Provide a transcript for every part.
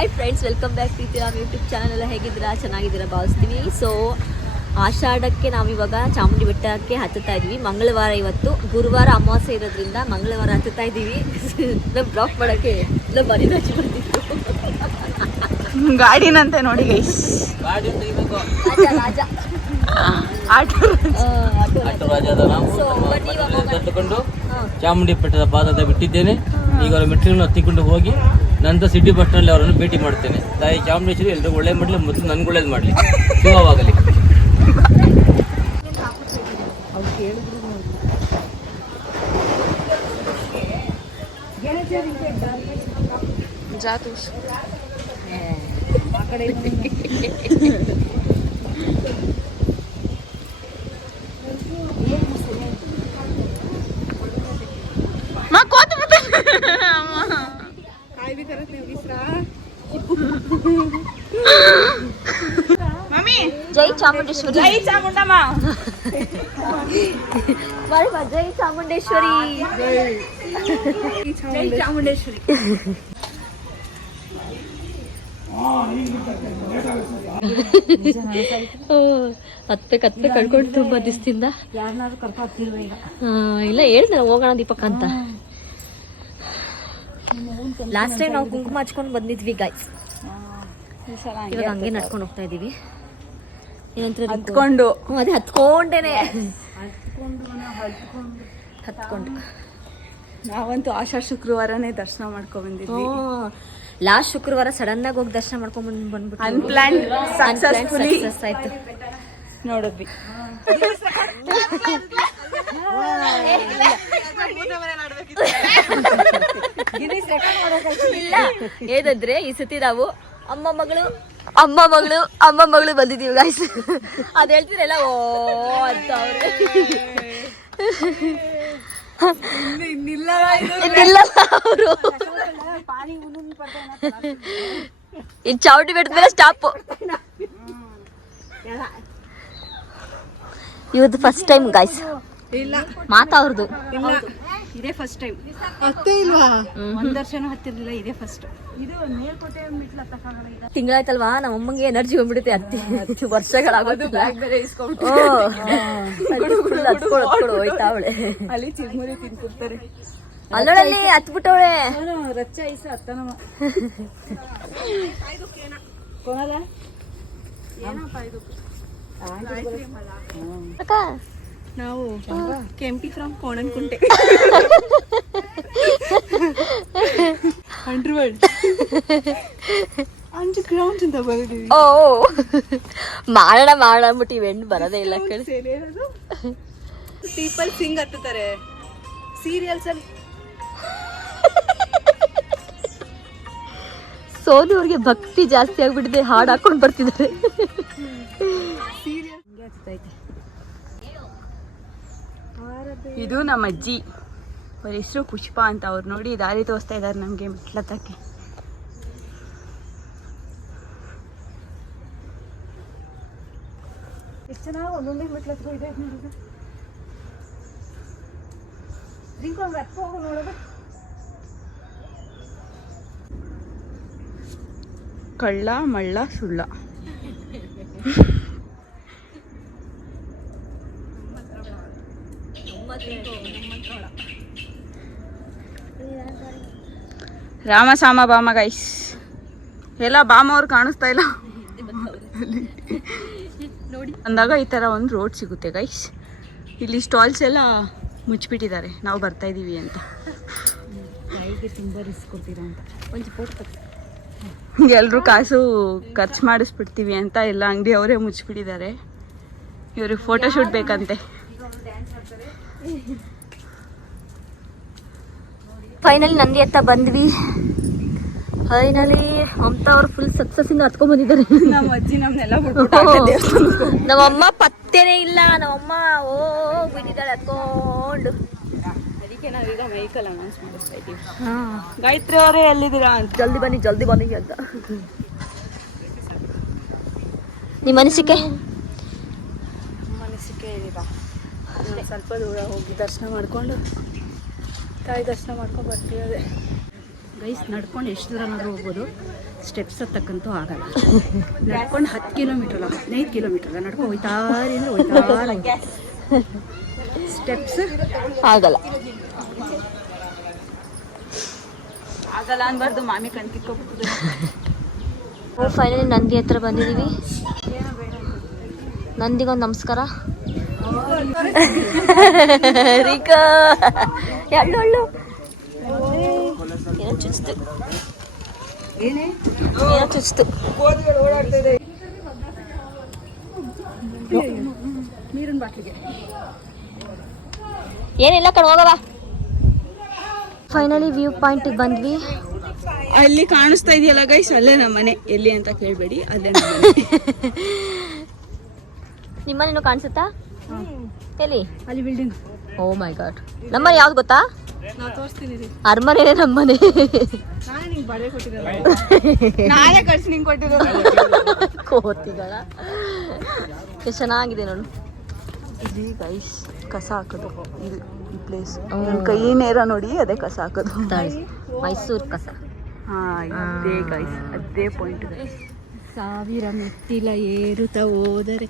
Hi friends, welcome back to ನಮ್ಮ YouTube channel. ಎಲ್ಲ ಹೇಗಿದ್ದೀರಾ? ಚೆನ್ನಾಗಿದ್ದೀರಾ ಭಾವಿಸ್ತೀನಿ. ಸೊ ಆಷಾಢಕ್ಕೆ ನಾವಿವಾಗ ಚಾಮುಂಡಿ ಬೆಟ್ಟಕ್ಕೆ ಹತ್ತುತ್ತಾ ಇದ್ವಿ. ಮಂಗಳವಾರ ಇವತ್ತು, ಗುರುವಾರ ಅಮಾವಾಸ್ಯೆ ಇರೋದ್ರಿಂದ ಮಂಗಳವಾರ ಹತ್ತುತ್ತಾ ಇದ್ದೀವಿ. ನಮ್ಮ ಬ್ಲಾಕ್ ಮಾಡೋಕ್ಕೆ ನಮ್ಮ ಮನೆ ಹಚ್ಚಿ ಬರ್ತಿತ್ತು. ಗಾಡಿನಂತೆ ನೋಡಿ ಗೈಸ್, ರಾಜ ಚಾಮುಂಡಿ ಬೆಟ್ಟದ ಪಾದದ ಬಿಟ್ಟಿದ್ದೇನೆ. ಈಗ ಅವರ ಮೆಟ್ಟಿಲನ್ನು ಹತ್ತಿಕೊಂಡು ಹೋಗಿ ನಂತರ ಸಿಟಿ ಬಸ್ ನಲ್ಲಿ ಅವರನ್ನು ಭೇಟಿ ಮಾಡ್ತೇನೆ. ತಾಯಿ ಚಾಮುಂಡೇಶ್ವರಿ ಎಲ್ಲರೂ ಒಳ್ಳೆ ಮಾಡಲಿ ಮತ್ತು ನನ್ಗೆ ಒಳ್ಳೇದು ಮಾಡಲಿ, ಶುಭವಾಗಲಿ. ಜೈ ಚಾಮುಂಡೇಶ್ವರಿ, ಜೈ ಚಾಮುಂಡಮ್ಮ, ಜೈ ಚಾಮುಂಡೇಶ್ವರಿ, ಜೈ ಚಾಮುಂಡೇಶ್ವರಿ. ಹತ್ಬೇಕು ಕಳ್ಕೊಂಡು ತುಂಬಾ ದಿವಸದಿಂದ. ಇಲ್ಲ ಹೇಳ್ದೆ ಹೋಗೋಣ ದೀಪಕ್ ಅಂತ. ಲಾಸ್ಟ್ ಟೈಮ್ ನಾವು ಕುಂಕುಮ ಹಚ್ಕೊಂಡು ಬಂದಿದ್ವಿ ಗೈಸ್. ಇವಾಗ ಹಂಗೆ ನಡ್ಕೊಂಡು ಹೋಗ್ತಾ ಇದೀವಿ. ಹತ್ಕೊಂಡು ಅದೇ ಹತ್ಕೊಂಡೇನೆ ಹತ್ಕೊಂಡು. ನಾವಂತೂ ಆಷಾಢ ಶುಕ್ರವಾರನೇ ದರ್ಶನ ಮಾಡ್ಕೊಂಡ್ ಬಂದಿದ್ವಿ. ಲಾಸ್ಟ್ ಶುಕ್ರವಾರ ಸಡನ್ ಆಗಿ ಹೋಗಿ ದರ್ಶನ ಮಾಡ್ಕೊಂಡ್ ಬಂದ್ಬಿಟ್ಟು ಅನ್ಪ್ಲಾನ್ ಸಕ್ಸಸ್ಫುಲಿ ಆಯ್ತು. ನೋಡಿದ್ವಿ. ಇಲ್ಲ ಏನಾದ್ರೆ ಈ ಸತಿ ನಾವು ಅಮ್ಮ ಮಗಳು ಬಂದಿದೀವಿ ಗಾಯ್ಸ್. ಅದ್ ಹೇಳ್ತಿರಲ್ಲ ಓ ಅಂತ ಅವ್ರು. ಇನ್ನಿಲ್ಲ ಅವರು. ಈ ಚಾವಟಿ ಬೆಟ್ಟದ ಮೇಲೆ ಸ್ಟಾಪ್. ಇವತ್ತು ಫಸ್ಟ್ ಟೈಮ್ ಗಾಯ್ಸ್. ಇಲ್ಲ ಮಾತಾವ್ರದ್ದು ಇದೇ ಫಸ್ಟ್ ಟೈಮ್. ಹತ್ತೇ ಇಲ್ವಾ? ಒಂದ್ ವರ್ಷನೂ ಹತ್ತಿರ್ಲಿಲ್ಲ, ಇದೇ ಫಸ್ಟ್. ಇದು ಮೇಲ್ಕೋಟೆ ತಿಂಗಳಾಯ್ತಲ್ವಾ, ನಮ್ಮ ಅಮ್ಮಂಗೆ ಎನರ್ಜಿ ಬಂದ್ಬಿಡುತ್ತೆ. 10 ವರ್ಷಗಳಾಗೋದು. ಹೋಯ್ತಾ ಅವಳೆ ಅಲ್ಲಿ ಚಿಲ್ಮುರಿ ತಿನ್ಕೊಡ್ತಾರೆ. ಅಲ್ಲೊಳಲ್ಲಿ ಹತ್ಬಿಟ್ಟವಳೆ. ರಚ್ಚ ಐಸ ಹತ್ತನಮ್ಮ ಕೊನಲ್ಲ ಅಕ್ಕ. ನಾವು ಕೆಂಪಿ ಫ್ರಮ್ ಕೋಣನ್ಕುಂಟೆ. ಅಂಡರ್ಗ್ರೌಂಡ್ ಅಂತ ಬಂದಿದ್ದೀವಿ. ಓ ಮಾಡೋಣ ಅಂದ್ಬಿಟ್ಟು ಇವೆಂಟ್ ಬರೋದೇ ಇಲ್ಲ ಕಡೆ. ಪೀಪಲ್ ಸಿಂಗ್ ಹತ್ತುತ್ತಾರೆ ಸೀರಿಯಲ್ಸ್ ಅಲ್ಲಿ. ಸೋನು ಅವ್ರಿಗೆ ಭಕ್ತಿ ಜಾಸ್ತಿ ಆಗ್ಬಿಟ್ಟಿದೆ, ಹಾಡು ಹಾಕೊಂಡು ಬರ್ತಿದ್ದಾರೆ. ಇದು ನಮ್ಮ ಅಜ್ಜಿ, ಅವ್ರ ಹೆಸರು ಪುಷ್ಪ ಅಂತ. ಅವ್ರು ನೋಡಿ ದಾರಿ ತೋರಿಸ್ತಾ ಇದ್ದಾರೆ ನಮ್ಗೆ ಮೆಟ್ಲತ್ತಕ್ಕೆ. ಎಷ್ಟು ಚೆನ್ನಾಗಿ ಒಂದೊಂದೇ ಮೆಟ್ಲತ್ತ ಇದೆ ನೋಡೋದು. ಹೋಗು ನೋಡೋದು. ಕಳ್ಳ ಮಳ್ಳ ಸುಳ್ಳ. ರಾಮ ಸಾಮ ಬಾಮ ಗೈಸ್. ಎಲ್ಲ ಬಾಮ ಅವ್ರು ಕಾಣಿಸ್ತಾ ಇಲ್ಲ ನೋಡಿ. ಅಂದಾಗ ಈ ಥರ ಒಂದು ರೋಡ್ ಸಿಗುತ್ತೆ ಗೈಸ್. ಇಲ್ಲಿ ಸ್ಟಾಲ್ಸ್ ಎಲ್ಲ ಮುಚ್ಚಿಬಿಟ್ಟಿದ್ದಾರೆ, ನಾವು ಬರ್ತಾ ಇದ್ದೀವಿ ಅಂತ. ತುಂಬ ರಿಸ್ಕ್ ಕೊಡ್ತೀರಾ ಅಂತ ಒಂದು ಫೋಟೋ ಎಲ್ಲರೂ ಕಾಸು ಖರ್ಚು ಮಾಡಿಸ್ಬಿಡ್ತೀವಿ ಅಂತ ಎಲ್ಲ ಅಂಗಡಿ ಅವರೇ ಮುಚ್ಚಿಬಿಟ್ಟಿದ್ದಾರೆ. ಇವ್ರಿಗೆ ಫೋಟೋ ಶೂಟ್ ಬೇಕಂತೆ. ಫೈನಲಿ ನಂದಿ ಹತ್ತ ಬಂದ್ವಿ. ಫೈನಲಿ ಮಮತಾ ಅವ್ರು ಫುಲ್ ಸಕ್ಸಸ್ ಇಂದ ಹತ್ಕೊಂಡ್ ಬಂದಿದ್ದಾರೆ. ನಮ್ಮ ಅಜ್ಜಿ ನಮ್ನೆಲ್ಲ ನಮ್ಮಮ್ಮ ಪತ್ತೇನೆ ಇಲ್ಲ. ನಮ್ಮಮ್ಮ ಬಿಟ್ಟಿದ್ದಾಳೆ ಹತ್ಕೊಂಡು. ಅದಕ್ಕೆ ನಾವೀಗ ವೆಹಿಕಲ್ ಅನೌನ್ಸ್ ಮಾಡಿಸ್ತಾ ಇದ್ದೀವಿ. ಗಾಯತ್ರಿ ಅವರೇ ಎಲ್ಲಿದ್ದೀರಾ? ಜಲ್ದಿ ಬನ್ನಿ ಅಂತ. ನಿಮ್ಮ ಅನಿಸಿಕೆ ಏನಿಲ್ಲ, ಸ್ವಲ್ಪ ದೂರ ಹೋಗಿ ದರ್ಶನ ಮಾಡ್ಕೊಂಡು ತಾಯಿ ದರ್ಶನ ಮಾಡ್ಕೊಂಡು ಬರ್ತೀವಿ. ಗೈಸ್ ನಡ್ಕೊಂಡು ಎಷ್ಟು ದೂರನಾದ್ರೂ ಹೋಗ್ಬೋದು, ಸ್ಟೆಪ್ಸ್ ಹತ್ತಕ್ಕಂತೂ ಆಗಲ್ಲ. ನಡ್ಕೊಂಡು 10 ಕಿಲೋಮೀಟರ್ ಅಲ್ಲ 15 ಕಿಲೋಮೀಟರ್ ಅಲ್ಲ ನಡ್ಕೊಂಡು ಹೋಯ್ತಾ ಸ್ಟೆಪ್ಸ್ ಆಗಲ್ಲ. ಆಗಲ್ಲ ಅನ್ಬಾರ್ದು, ಮಾಮಿ ಕಣ್ಕಿಕ್ಕೋಗ್ಬಿಟ್ಟು. ಫೈನಲಿ ನಂದಿ ಹತ್ರ ಬಂದಿದ್ದೀವಿ. ನಂದಿಗೊಂದು ನಮಸ್ಕಾರ. ರೀಕಾ ಎಳ್ಳು ಏನೋ ಚುಚ್ತು, ಏನೋ ಚುಚ್ತು. ನೀರಿನ ಬಾಟ್ಲಿಗೆ ಏನಿಲ್ಲ ಕಣ್ ಹೋಗವಾ. ಫೈನಲಿ ವ್ಯೂ ಪಾಯಿಂಟಿಗೆ ಬಂದ್ವಿ. ಅಲ್ಲಿ ಕಾಣಿಸ್ತಾ ಇದೆಯಲ್ಲ ಗೈಸ್, ಅಲ್ಲೇ ನಮ್ಮ ಮನೆ. ಎಲ್ಲಿ ಅಂತ ಕೇಳಬೇಡಿ, ಅಲ್ಲೇ ನಮ್ಮ ಮನೆ. ನಿಮ್ಮನೇನು ಕಾಣಿಸುತ್ತಾ? ಎಲ್ಲಿ? ಅಲ್ಲಿ ಬಿಲ್ಡಿಂಗ್. ಓ ಮೈ ಗಾಡ್. ನಮ್ಮನೆ ಯಾವ್ದು ಗೊತ್ತಾ? ನಾವು ತೋರಿಸ್ತೀನಿ. ಅರಮನೆನೇ ನಮ್ಮನೆ. ನಾನೇ ನಿಂಗೆ ಬಳೆ ಕೊಟ್ಟಿರೋದು, ನಾನೇ ಕಳ್ಸಿ ನಿಂಗೆ ಕೊಟ್ಟಿರೋದು. ಕೋತಿಗಳ ಎಷ್ಟು ಚೆನ್ನಾಗಿದೆ ನೋಡು. ಇಲ್ಲಿ ಗೈಸ್ ಕಸ ಹಾಕೋದು, ಇದು ಈ ಪ್ಲೇಸ್. ಕೈ ನೇರ ನೋಡಿ, ಅದೇ ಕಸ ಹಾಕೋದು. ಮೈಸೂರು ಕಸ. ಅದೇ ಗೈಸ್, ಅದೇ ಪಾಯಿಂಟ್. 1000 ಮೆಟ್ಟಿಲ ಏರುತ್ತ ಹೋದರೆ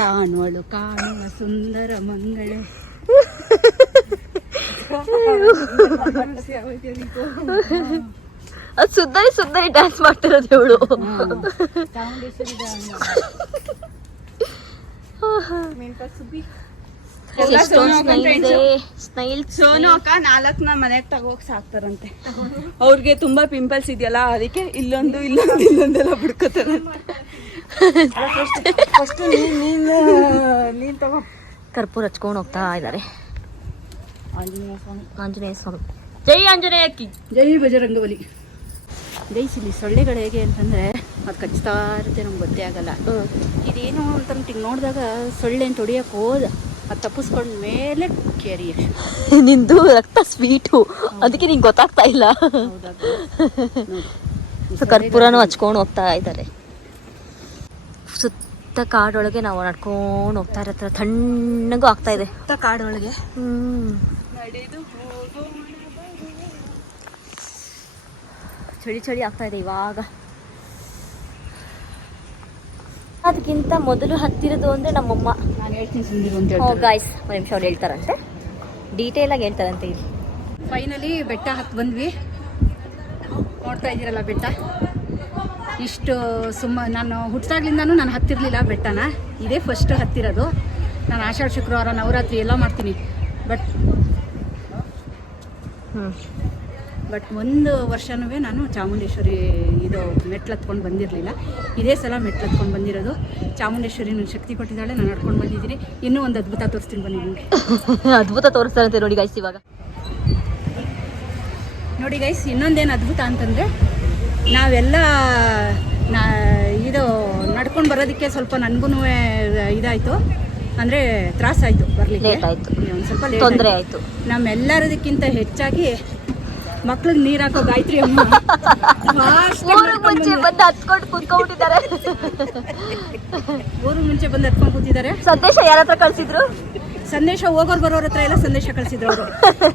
ಕಾಣುವಳು ಕಾಣುವ ಸುಂದರ ಮಂಗಳ. ಅದು ಸುಂದರಿ ಸುಂದರಿ ಡ್ಯಾನ್ಸ್ ಮಾಡ್ತಿರೋದು ಇವಳು. ಸೋನು ಅಕ್ಕ 4 ಮನೆಗೆ ತಗೋಕ್ ಸಾಕ್ತಾರಂತೆ. ಅವ್ರಿಗೆ ತುಂಬಾ ಪಿಂಪಲ್ಸ್ ಇದೆಯಲ್ಲ, ಅದಕ್ಕೆ ಇಲ್ಲೊಂದೆಲ್ಲ ಬಿಡ್ಕೋತಾರೆ. ನೀನ್ ತಗೋ. ಕರ್ಪೂರ ಹಚ್ಕೊಂಡು ಹೋಗ್ತಾ ಇದ್ದಾರೆ. ಆಂಜನೇಯ ಸ್ವಾಮಿ. ಜೈ ಆಂಜನೇಯಕ್ಕಿ ಜೈ ಬಜರಂಗಬಲಿ. ಗೈಸ್ ಇಲ್ಲಿ ಸೊಳ್ಳೆಗಳು ಹೇಗೆ ಅಂತಂದ್ರೆ ಅದು ಕಚ್ತಾ ಇರುತ್ತೆ, ನಮ್ಗೆ ಗೊತ್ತೇ ಆಗಲ್ಲ ಇದೇನು ಅಂತ ಹಿಂಗೆ ನೋಡಿದಾಗ. ಸೊಳ್ಳೆ ಅಂತ ಹೊಡಿಯಕ್ಕೆ ಹೋದ, ಅದು ತಪ್ಪಿಸ್ಕೊಂಡ ಮೇಲೆ ಕೇರಿ. ನಿಂದು ರಕ್ತ ಸ್ವೀಟು, ಅದಕ್ಕೆ ನಿಂಗೆ ಗೊತ್ತಾಗ್ತಾ ಇಲ್ಲ. ಕರ್ಪೂರನೂ ಹಚ್ಕೊಂಡು ಹೋಗ್ತಾ ಇದ್ದಾರೆ. ಸುತ್ತ ಕಾಡೊಳಗೆ ನಾವು ನಡ್ಕೊಂಡು ಹೋಗ್ತಾ ಇರತ್ತೆ, ತಣ್ಣಗೂ ಆಗ್ತಾ ಇದೆ ಕಾಡೊಳಗೆ. ಚಳಿ ಚಳಿ ಆಗ್ತಾ ಇದೆ ಇವಾಗ. ಅದಕ್ಕಿಂತ ಮೊದಲು ಹತ್ತಿರದು ಅಂದ್ರೆ ನಮ್ಮಮ್ಮ. ನಾನು ಹೇಳ್ತೀನಿ ಸುಂದಿರು ಅಂತ ಹೇಳಿ. ಗಾಯ್ಸ್ ಒಂದು ನಿಮಿಷ ಅವ್ರು ಹೇಳ್ತಾರಂತೆ, ಡೀಟೇಲ್ ಆಗಿ ಹೇಳ್ತಾರಂತೆ. ಇಲ್ಲಿ ಫೈನಲಿ ಬೆಟ್ಟ ಹತ್ತು ಬಂದ್ವಿ. ನೋಡ್ತಾ ಇದ್ದೀರಲ್ಲ ಬೆಟ್ಟ. ಇಷ್ಟು ನಾನು ಹುಟ್ಟಾಗ್ಲಿಂದನೂ ನಾನು ಹತ್ತಿರಲಿಲ್ಲ ಬೆಟ್ಟನ, ಇದೇ ಫಸ್ಟ್ ಹತ್ತಿರೋದು. ನಾನು ಆಷಾಢ ಶುಕ್ರವಾರ ನವರಾತ್ರಿ ಎಲ್ಲ ಮಾಡ್ತೀನಿ, ಬಟ್ ಒಂದು ವರ್ಷನೂ ನಾನು ಚಾಮುಂಡೇಶ್ವರಿ ಇದು ಮೆಟ್ಲು ಹತ್ಕೊಂಡು ಬಂದಿರಲಿಲ್ಲ. ಇದೇ ಸಲ ಮೆಟ್ಲು ಹತ್ಕೊಂಡು ಬಂದಿರೋದು. ಚಾಮುಂಡೇಶ್ವರಿ ನನಗೆ ಶಕ್ತಿ ಕೊಟ್ಟಿದ್ದಾಳೆ, ನಾನು ನಡ್ಕೊಂಡು ಬಂದಿದ್ದೀನಿ. ಇನ್ನೂ ಒಂದು ಅದ್ಭುತ ತೋರಿಸ್ತೀನಿ ಬನ್ನಿ ನಿಮಗೆ. ಅದ್ಭುತ ತೋರಿಸ್ತಾರಂತೆ ನೋಡಿ ಗೈಸ್. ಇವಾಗ ನೋಡಿ ಗೈಸ್, ಇನ್ನೊಂದೇನು ಅದ್ಭುತ ಅಂತಂದರೆ, ನಾವೆಲ್ಲ ಇದು ನಡ್ಕೊಂಡು ಬರೋದಕ್ಕೆ ಸ್ವಲ್ಪ ನನಗೂ ಇದಾಯಿತು, ಅಂದರೆ ತ್ರಾಸಾಯಿತು ಬರಲಿಕ್ಕೆ. ಒಂದು ಸ್ವಲ್ಪ ತೊಂದರೆ ಆಯಿತು. ನಮ್ಮೆಲ್ಲರದಕ್ಕಿಂತ ಹೆಚ್ಚಾಗಿ ಮಕ್ಳಿಗೆ ನೀರು ಹಾಕೋ ಗಾಯತ್ರಿ ಅಮ್ಮ ಮುಂಚೆ ಬಂದು ಹತ್ಕೊಂಡು ಕೂತ್ಕೊಂಡ್ಬಿಟ್ಟಿದ್ದಾರೆ. ಊರು ಮುಂಚೆ ಬಂದು ಹತ್ಕೊಂಡು ಕೂತಿದ್ದಾರೆ. ಸಂದೇಶ ಯಾರ ಹತ್ರ ಕಳ್ಸಿದ್ರು? ಸಂದೇಶ ಹೋಗೋರು ಬರೋರ ಹತ್ರ ಎಲ್ಲ ಸಂದೇಶ ಕಳಿಸಿದ್ರು ಅವರು.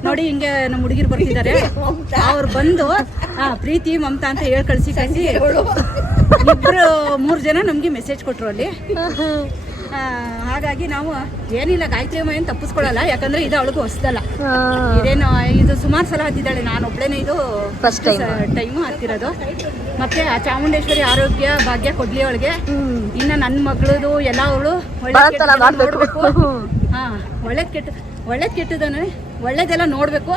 ನೋಡಿ ಹಿಂಗೆ ನಮ್ಮ ಹುಡುಗಿರು ಬರ್ತಿದ್ದಾರೆ, ಅವ್ರು ಬಂದು ಪ್ರೀತಿ ಮಮತಾ ಅಂತ ಹೇಳಿ ಕಳಿಸಿ 2-3 ಜನ ನಮಗೆ ಮೆಸೇಜ್ ಕೊಟ್ಟರು ಅಲ್ಲಿ. ಹಾಗಾಗಿ ನಾವು ಏನಿಲ್ಲ, ಗಾಯತ್ರಿ ಅಮ್ಮ ಏನು ತಪ್ಪಿಸ್ಕೊಳಲ್ಲ, ಯಾಕಂದ್ರೆ ಇದು ಅವಳಿಗೂ ಹೊಸದಲ್ಲ. ಇದು ಸುಮಾರು ಸಲ ಹತ್ತಿದ್ದಾಳೆ, ನಾನು ಒಬ್ಳೇನೆ ಇದು ಫಸ್ಟ್ ಟೈಮು ಹತ್ತಿರೋದು. ಮತ್ತೆ ಆ ಚಾಮುಂಡೇಶ್ವರಿ ಆರೋಗ್ಯ ಭಾಗ್ಯ ಕೊಡ್ಲಿ ಅವಳಿಗೆ. ಇನ್ನು ನನ್ನ ಮಗಳದು ಎಲ್ಲ ಅವಳು ನೋಡ್ಬೇಕು. ಒಳ್ಳೇದ್ ಕೆಟ್ಟದನ್ನ ಒಳ್ಳೇದೆಲ್ಲ ನೋಡ್ಬೇಕು.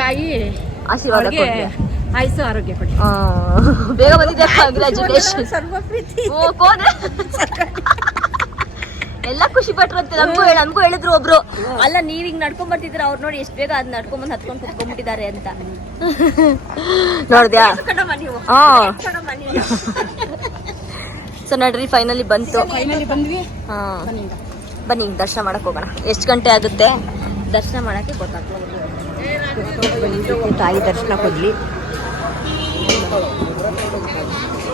ತಾಯಿ ಆಶೀರ್ವಾದ ಆಯ್ಸು ಆರೋಗ್ಯ ಕೊಡಿ. ಬೇಗ ಬಂದಿದ್ದೆ, ಕಂಗ್ರಾಚುಲೇಷನ್. ಎಲ್ಲ ಖುಷಿ ಪಟ್ರಂತೆ. ನಮಗೂ ಹೇಳಿದ್ರು ಒಬ್ರು, ಅಲ್ಲ ನೀವ್ ಹಿಂಗ್ ನಡ್ಕೊಂಡ್ ಬರ್ತಿದ್ರ, ಅವ್ರು ನೋಡಿ ಎಷ್ಟು ಬೇಗ ಅದ್ ನಡ್ಕೊಂಡ್ ಹತ್ಕೊಂಡ್ ಕುತ್ಕೊಂಡ್ಬಿಟ್ಟಿದ್ದಾರೆ ಅಂತ. ನೋಡ್ದ್ಯಾ? ಸೊ ನಡ್ರಿ, ಫೈನಲಿ ಬಂತು. ಬಂದ್ವಿ. ಬನ್ನಿ ದರ್ಶನ ಮಾಡಕ್ ಹೋಗೋಣ. ಎಷ್ಟು ಗಂಟೆ ಆಗುತ್ತೆ ದರ್ಶನ ಮಾಡಕ್ಕೆ ಗೊತ್ತಾಗ್ತದೆ. ತಾಯಿ ದರ್ಶನ ಕೊಡ್ಲಿ.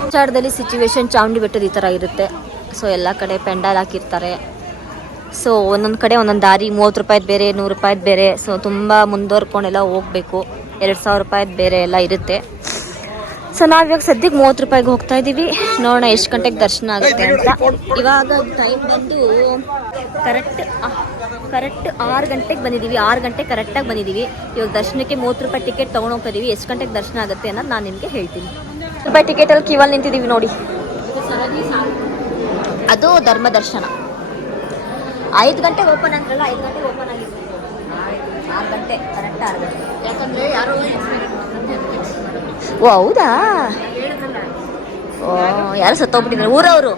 ಆಷಾಢದಲ್ಲಿ ಸಿಚುವೇಶನ್ ಚಾಮುಂಡಿ ಬೆಟ್ಟದ ಈ ಥರ ಇರುತ್ತೆ. ಸೊ ಎಲ್ಲ ಕಡೆ ಪೆಂಡಾಲ್ ಹಾಕಿರ್ತಾರೆ. ಸೊ ಒಂದೊಂದು ಕಡೆ ಒಂದೊಂದು ದಾರಿ, 30 ರೂಪಾಯಿದು ಬೇರೆ, 100 ರೂಪಾಯಿದು ಬೇರೆ. ಸೊ ತುಂಬ ಮುಂದುವರ್ಕೊಂಡೆಲ್ಲ ಹೋಗಬೇಕು. 2,000 ರೂಪಾಯಿದು ಬೇರೆ ಎಲ್ಲ ಇರುತ್ತೆ. ಸೊ ನಾವಿವಾಗ ಸದ್ಯಕ್ಕೆ 30 ರೂಪಾಯಿಗೆ ಹೋಗ್ತಾ ಇದ್ದೀವಿ. ನೋಡೋಣ ಎಷ್ಟು ಗಂಟೆಗೆ ದರ್ಶನ ಆಗುತ್ತೆ ಅಂತ. ಇವಾಗ ಟೈಮ್ ಬಂದು ಕರೆಕ್ಟ್ 6 ಗಂಟೆಗೆ ಬಂದಿದ್ದೀವಿ. 6 ಗಂಟೆ ಕರೆಕ್ಟಾಗಿ ಬಂದಿದ್ದೀವಿ. ಇವಾಗ ದರ್ಶನಕ್ಕೆ 30 ರೂಪಾಯಿ ಟಿಕೆಟ್ ತೊಗೊಂಡು ಹೋಗ್ತಿದ್ದೀವಿ. ಎಷ್ಟು ಗಂಟೆಗೆ ದರ್ಶನ ಆಗುತ್ತೆ ಅನ್ನೋದು ನಾನು ನಿಮಗೆ ಹೇಳ್ತೀನಿ. ರೂಪಾಯಿ ಟಿಕೆಟಲ್ಲಿ ಕ್ಯೂವಲ್ಲಿ ನಿಂತಿದ್ದೀವಿ ನೋಡಿ. ಅದು ಧರ್ಮ ದರ್ಶನ. 5 ಗಂಟೆಗೆ ಓಪನ್ ಅಂದ್ರಲ್ಲ, 5 ಗಂಟೆಗೆ ಓಪನ್ ಆಗಿದೆ. 6 ಗಂಟೆ ಕರೆಕ್ಟ್ 6 ಗಂಟೆ. ಯಾಕಂದರೆ ಯಾರೋ ಓ ಹೌದಾ, ಓ ಯಾರು ಸತ್ತೋಗ್ಬಿಟ್ಟಿದ್ರು ಊರವರು.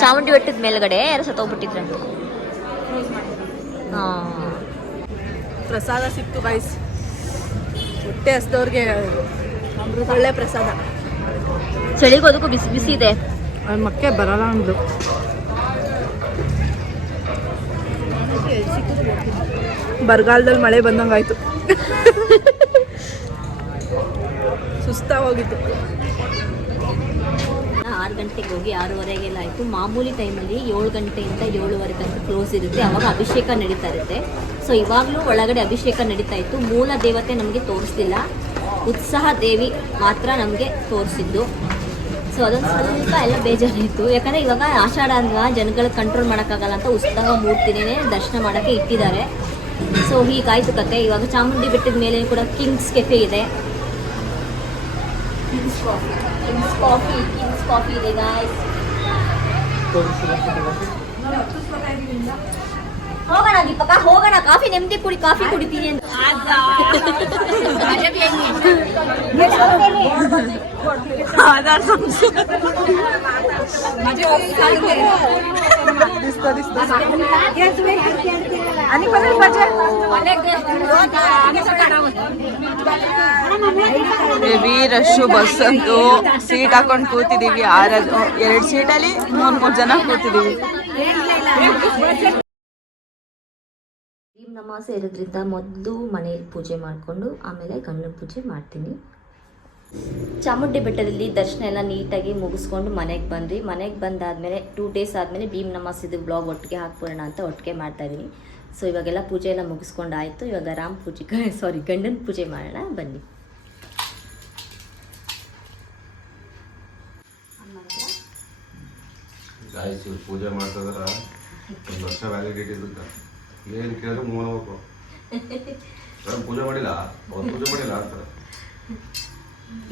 ಚಾಮುಂಡಿ ಬೆಟ್ಟದ ಮೇಲ್ಗಡೆ ಯಾರು ಸತ್ತೋಗ್ಬಿಟ್ಟಿದ್ರಂತೆ. ಹಾಂ, ಪ್ರಸಾದ ಸಿಕ್ತು ಗೈಸ್. ಹೊಟ್ಟೆ ಹಸ್ದವ್ರಿಗೆ ಒಳ್ಳೆ ಪ್ರಸಾದ. ಚಳಿಗೂ ಅದಕ್ಕೂ ಬಿಸಿ ಬಿಸಿ ಇದೆ. ಮಕ್ಕೆ ಬರಲ್ಲ ಅಂದು ಬರಗಾಲದಲ್ಲಿ ಮಳೆ ಬಂದಂಗಾಯ್ತು. ಸುಸ್ತಾಗೋಗಿತ್ತು. 6 ಗಂಟೆಗೆ ಹೋಗಿ 6:15ಗೆಲ್ಲ ಆಯಿತು. ಮಾಮೂಲಿ ಟೈಮಲ್ಲಿ 7 ಗಂಟೆಯಿಂದ 7:15 ತನಕ ಕ್ಲೋಸ್ ಇರುತ್ತೆ. ಅವಾಗ ಅಭಿಷೇಕ ನಡೀತಾ ಇರುತ್ತೆ. ಸೊ ಇವಾಗಲೂ ಒಳಗಡೆ ಅಭಿಷೇಕ ನಡೀತಾ ಇತ್ತು. ಮೂಲ ದೇವತೆ ನಮಗೆ ತೋರಿಸ್ತಿಲ್ಲ, ಉತ್ಸಾಹ ದೇವಿ ಮಾತ್ರ ನಮಗೆ ತೋರಿಸಿದ್ದು. ಸೊ ಅದೊಂದು ಸ್ವಲ್ಪ ಎಲ್ಲ ಬೇಜಾರಿತ್ತು. ಯಾಕಂದರೆ ಇವಾಗ ಆಷಾಢ ಅಲ್ವಾ, ಜನಗಳಿಗೆ ಕಂಟ್ರೋಲ್ ಮಾಡೋಕ್ಕಾಗಲ್ಲ ಅಂತ ಉತ್ಸಾಹ ಮೂರ್ತಿನೇ ದರ್ಶನ ಮಾಡೋಕ್ಕೆ ಇಟ್ಟಿದ್ದಾರೆ. ಸೊ ಹೀಗಾಯ್ತು ಕತೆ. ಇವಾಗ ಚಾಮುಂಡಿ ಬೆಟ್ಟದ ಮೇಲೆ ಕೂಡ ಕಿಂಗ್ಸ್ ಕೆಫೆ ಇದೆ. ಕಿಂಗ್ಸ್ ಕಾಫಿ ಇದೆ ಗಾಯ್ಸ್. ಹೋಗೋಣ ದೀಪಕ, ಹೋಗೋಣ. ಕಾಫಿ ನೆಮ್ಮದಿ ಕುಡಿ, ಕಾಫಿ ಕುಡಿತೀನಿ ಅಂತ. ಹೆವಿ ರಶ್ಶು ಬಸ್ ಅಂತೂ. ಸೀಟ್ ಹಾಕೊಂಡು ಕೂತಿದ್ದೀವಿ. 2 ಸೀಟಲ್ಲಿ 3 ಜನ ಕೂತಿದ್ದೀವಿ. ಭೀಮ್ ನಮಾಸೆ ಇರೋದ್ರಿಂದ ಮೊದಲು ಮನೆಯಲ್ಲಿ ಪೂಜೆ ಮಾಡಿಕೊಂಡು ಆಮೇಲೆ ಗಂಡನ ಪೂಜೆ ಮಾಡ್ತೀನಿ. ಚಾಮುಂಡಿ ಬೆಟ್ಟದಲ್ಲಿ ದರ್ಶನ ಎಲ್ಲ ನೀಟಾಗಿ ಮುಗಿಸ್ಕೊಂಡು ಮನೆಗೆ ಬಂದ್ವಿ. ಮನೆಗೆ ಬಂದಾದಮೇಲೆ 2 ಡೇಸ್ ಆದಮೇಲೆ ಭೀಮ್ ನಮಾಸಿದು ಬ್ಲಾಗ್ ಒಟ್ಟಿಗೆ ಹಾಕ್ಬಿಡೋಣ ಅಂತ ಒಟ್ಟಿಗೆ ಮಾಡ್ತಾಯಿದ್ದೀನಿ. ಸೊ ಇವಾಗೆಲ್ಲ ಪೂಜೆ ಎಲ್ಲ ಮುಗಿಸ್ಕೊಂಡು ಆಯಿತು. ಇವಾಗ ಗಂಡನ ಪೂಜೆ ಮಾಡೋಣ ಬನ್ನಿ. ಗಾಯ್ಸ್ ಇವ್ರು ಪೂಜೆ ಮಾಡ್ತಿದಾರ. 1 ವರ್ಷ ವ್ಯಾಲಿಡಿಟಿ ಇರುತ್ತೆ. ಏನು ಕೇಳಿದ್ರು ಮೂವಬೇಕು. ಪೂಜೆ ಮಾಡಿಲ್ಲ, ಅವ್ರು ಪೂಜೆ ಮಾಡಿಲ್ಲ ಅಂತಾರೆ.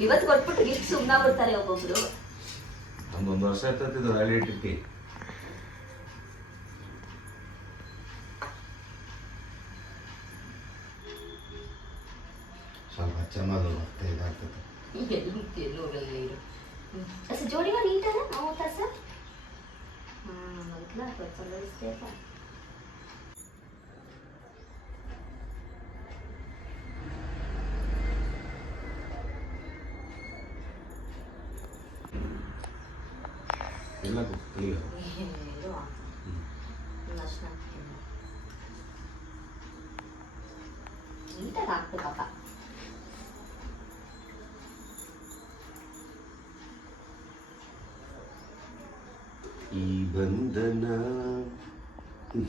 ಇವತ್ತು ಕೊಟ್ಬಿಟ್ಟು ಗಿಫ್ಟ್ ಸುಮ್ಮನೆ ಬರ್ತಾರೆ ಒಬ್ಬೊಬ್ರು. 1 ವರ್ಷ ಇರ್ತೈತಿದ್ದು ವ್ಯಾಲಿಡಿಟಿ. ಸ್ವಲ್ಪ ಚಮದು ಮತ್ತೆ ಇದಾಗ್ತದೆ. ಜೋಡಿಗಳು ನೀಟಾದ ನಾವು ಸರ್. ಮೊದಲ ಚಲೋ ಇಷ್ಟೇ. ಎಲ್ಲ ನೀಟಾಗಿ ಹಾಕ್ಬೇಕಪ್ಪ. ಈ ಬಂಧನ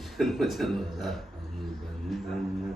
ಜನ್ಮ ಜನ್ಮದ ಬಂಧನ.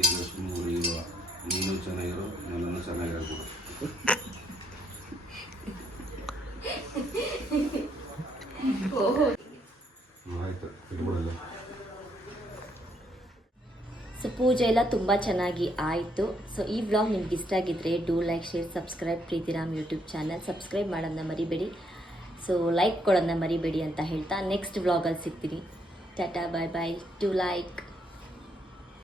ಇದು ಸುಮ್ಮನೆ ಇರುವ ನೀನು ಚೆನ್ನಾಗಿರೋ ಎಲ್ಲನೂ ಚೆನ್ನಾಗಿರ್ಬೋದು. ಆಯ್ತು ಇಟ್ಬಿಡಲ್ಲ. ಸೊ ಪೂಜೆ ಎಲ್ಲ ತುಂಬ ಚೆನ್ನಾಗಿ ಆಯಿತು. ಸೊ ಈ ವ್ಲಾಗ್ ನಿಮ್ಗೆ ಇಷ್ಟ ಆಗಿದ್ರೆ do like, share, subscribe Preethiram YouTube channel. Subscribe ಮಾಡೋದನ್ನ ಮರಿಬೇಡಿ. ಸೊ ಲೈಕ್ ಕೊಡೋದನ್ನ ಮರಿಬೇಡಿ ಅಂತ ಹೇಳ್ತಾ ನೆಕ್ಸ್ಟ್ ವ್ಲಾಗಲ್ಲಿ ಸಿಗ್ತೀನಿ. Tata, bye bye. Do like.